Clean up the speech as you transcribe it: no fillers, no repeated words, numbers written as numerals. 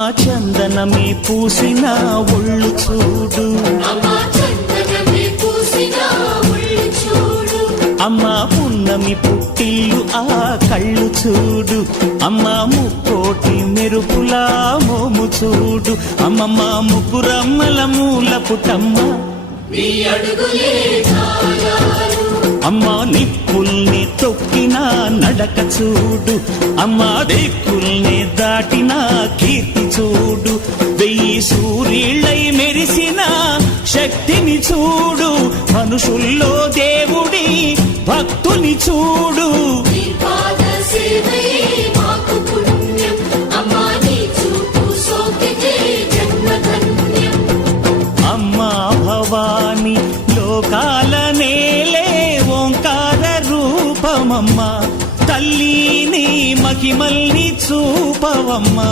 చందనమే పూసిన ఒళ్ళు చూడు, అమ్మా పున్నమి పుట్టిల్లు ఆ కళ్ళు చూడు, అమ్మా ముక్కోటి మెరుపులా మోము చూడు, అమ్మమ్మ ముగ్గురమ్మల మూల పుటమ్మ అమ్మా నిప్పుల్ని తొక్కిన నడక చూడు, అమ్మా దిక్కుల్ని దాటిన కీర్తి చూడు, 1000 సూర్యుళ్ళై మెరిసిన శక్తిని చూడు, మనుషుల్లో దేవుడి భక్తుని చూడు. అమ్మా భవాని లోకాల నేలే ఓంకార రూపమమ్మా, తల్లిని మహిమల్ని చూపవమ్మా.